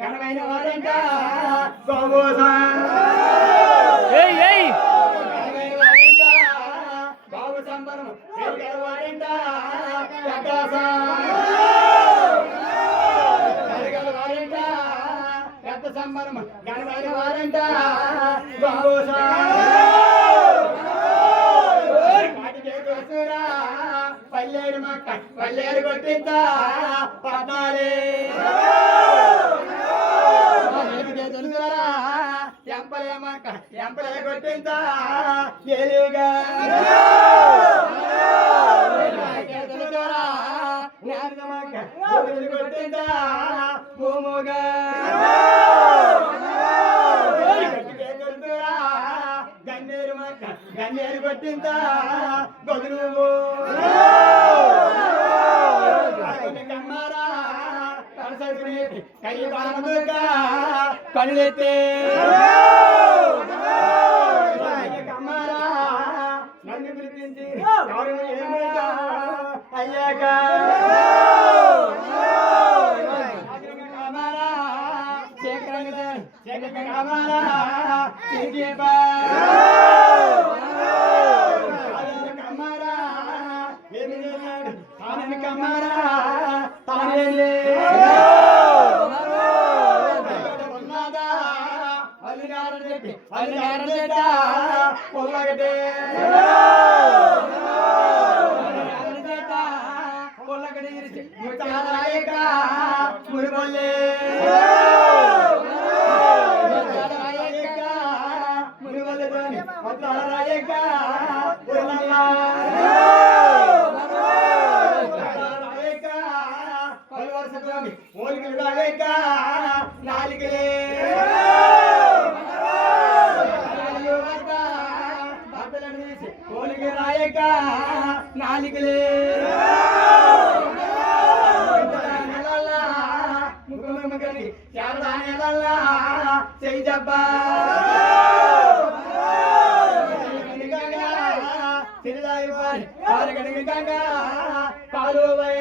గణమైన వారంట బాబు సంబరం వారంట వారంట పెద్ద సంబరం గణమైన వారంట బాబు పల్లెరు మక్క పల్లెరు కొట్టిందా పద్నాలే ఎంపలే మక్క ఎంపలే కొట్టిందా ఎలుగా మక్క కొట్టిందా భూముగా గన్నేరు మక్క గన్నేరు కొట్టిందా గొదురు కై బాలముగా కళ్ళెత్తే కమ్మారా నన్ను పిలిపించి అయ్యాక కమ్మారా కమ్మారా కమ్మారా ఏమి తానని కమ్మారా తానే పొల్లగటే పొల్లగడి ముచ్చాలరాయక మురిపల్లె మురిపల్లెతోని ముచ్చాలరాయక రాయక పలు వరుసతోని మూలికలు రాయక నాలికలే రాయక నాలికలే ముఖముఖని శారదానెలల్లా చెయ్యి జబ్బా సిరిదాయి వారి కారగడికి గంగా కాలువై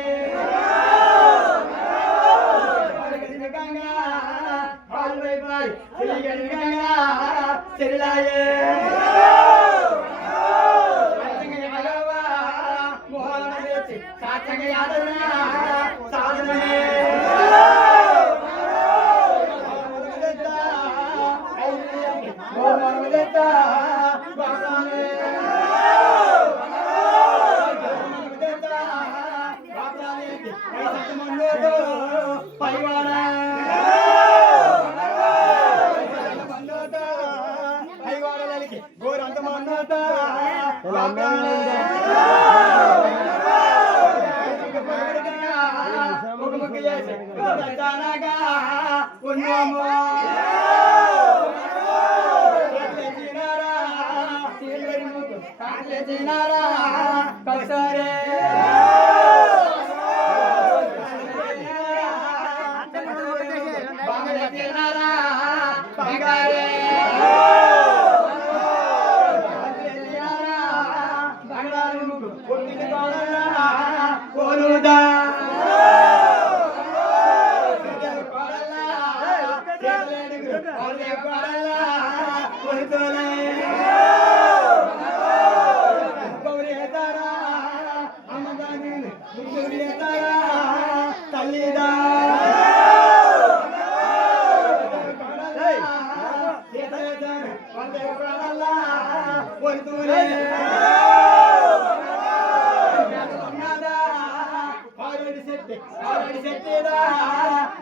గంగా కాలువై వారి సిరిగడికి గంగా సిరిదాయే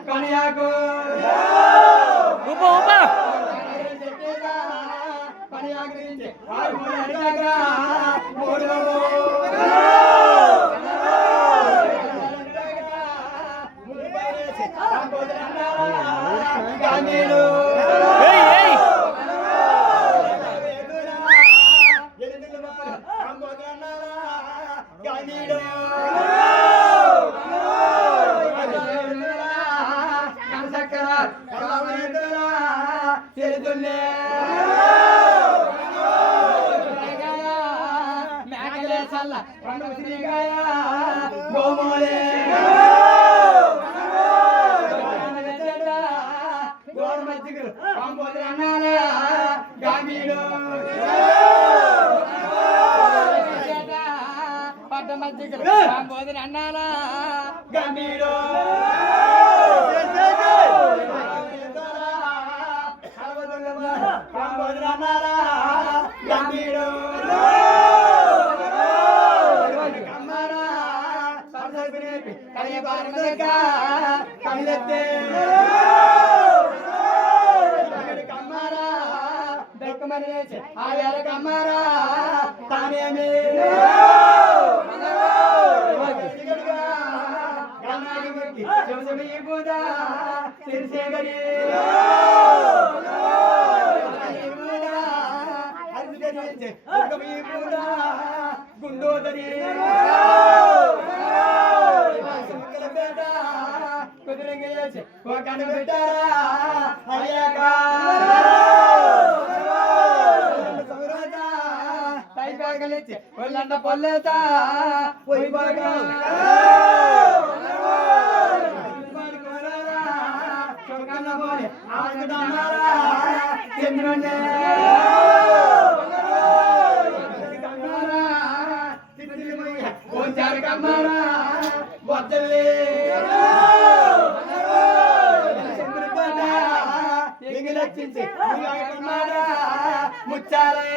కనియాకు పని ఆగ్రహించి వారు అడిగాక మూడు అన్నాలా గంభీరో గంభీరో కమిలెత్తే కమ్మారా దెక్కమని ఆ వేళ కమ్మారా తానేమి గుండోదరి కుదిరంగేసి ఒక కన్ను పెట్టారా అయ్యాక తైపాగలిచ్చి ఒళ్ళంట పొల్లేత పోయిపోగా చంద్రుణ్ణి కొంచారు కమ్మారా వద్దలే లక్షించి ముచ్చాలే